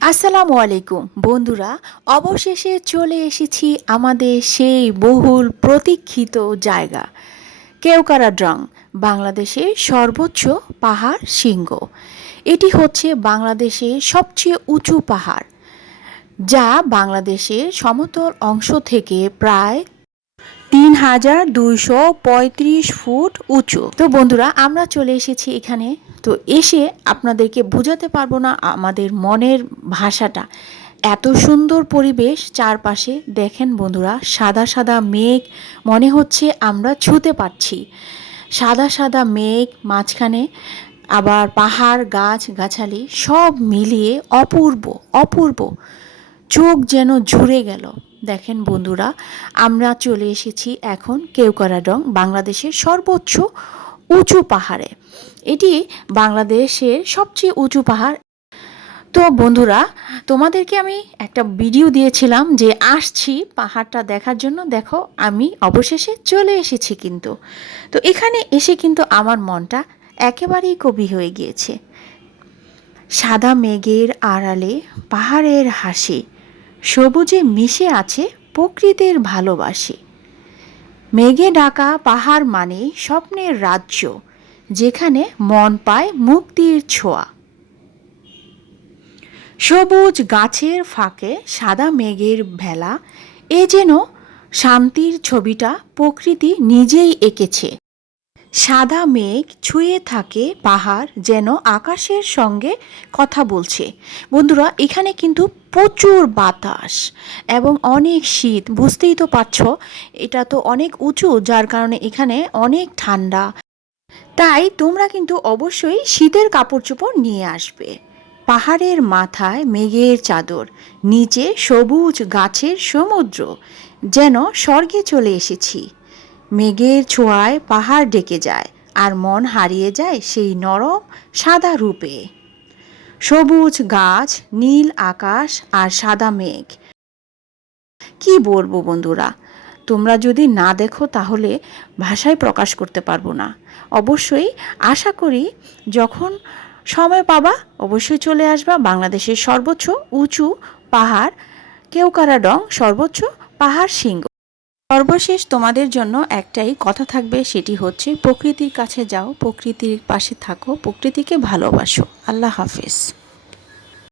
আসসালামু আলাইকুম, বন্ধুরা। অবশেষে চলে এসেছি আমাদের সেই বহুল প্রতীক্ষিত জায়গা কেওকারাড্রং বাংলাদেশের সর্বোচ্চ পাহাড় শৃঙ্গ। এটি হচ্ছে বাংলাদেশের সবচেয়ে উঁচু পাহাড়, যা বাংলাদেশের সমতল অংশ থেকে প্রায় তিন হাজার দুইশো পঁয়ত্রিশ ফুট উঁচু। তো বন্ধুরা, আমরা চলে এসেছি এখানে। তো এসে আপনাদেরকে বোঝাতে পারব না আমাদের মনের ভাষাটা। এত সুন্দর পরিবেশ চারপাশে। দেখেন বন্ধুরা, সাদা সাদা মেঘ, মনে হচ্ছে আমরা ছুতে পারছি। সাদা সাদা মেঘ, মাঝখানে আবার পাহাড়, গাছ, গাছালি সব মিলিয়ে অপূর্ব অপূর্ব। চোখ যেন ঝুরে গেল। দেখেন বন্ধুরা, আমরা চলে এসেছি এখন কেওকারাডং বাংলাদেশের সর্বোচ্চ উঁচু পাহাড়ে। এটি বাংলাদেশের সবচেয়ে উঁচু পাহাড়। তো বন্ধুরা, তোমাদেরকে আমি একটা ভিডিও দিয়েছিলাম যে আসছি পাহাড়টা দেখার জন্য। দেখো, আমি অবশেষে চলে এসেছি কিন্তু। তো এখানে এসে কিন্তু আমার মনটা একেবারেই কবি হয়ে গিয়েছে। সাদা মেঘের আড়ালে পাহাড়ের হাসি। সবুজে মিশে আছে প্রকৃতির ভালোবাসি। মেঘে ডাকা পাহাড় মানে স্বপ্নের রাজ্য, যেখানে মন পায় মুক্তির ছোঁয়া। সবুজ গাছের ফাঁকে সাদা মেঘের ভেলা, এ যেন শান্তির ছবিটা প্রকৃতি নিজেই এঁকেছে। সাদা মেঘ ছুঁয়ে থাকে পাহাড় যেন আকাশের সঙ্গে কথা বলছে। বন্ধুরা, এখানে কিন্তু প্রচুর বাতাস এবং অনেক শীত, বুঝতেই তো পারছ? এটা তো অনেক উঁচু, যার কারণে এখানে অনেক ঠান্ডা। তাই তোমরা কিন্তু অবশ্যই শীতের কাপড় চোপড় নিয়ে আসবে। পাহাড়ের মাথায় মেঘের চাদর, নিচে সবুজ গাছের সমুদ্র, যেন স্বর্গে চলে এসেছি। মেঘের ছোঁয়ায় পাহাড় ডেকে যায় আর মন হারিয়ে যায় সেই নরম, সাদা রূপে। সবুজ গাছ, নীল আকাশ আর সাদা মেঘ। কি বলব বন্ধুরা, তোমরা যদি না দেখো তাহলে ভাষায় প্রকাশ করতে পারব না। অবশ্যই আশা করি যখন সময় পাবা অবশ্যই চলে আসবা বাংলাদেশের সর্বোচ্চ উঁচু পাহাড় কেওকারাডং সর্বোচ্চ পাহাড় শৃঙ্গ সর্বশেষ তোমাদের জন্য একটাই কথা থাকবে, সেটি হচ্ছে, প্রকৃতির কাছে যাও, প্রকৃতির পাশে থাকো, প্রকৃতিকে ভালোবাসো। আল্লাহ হাফেজ।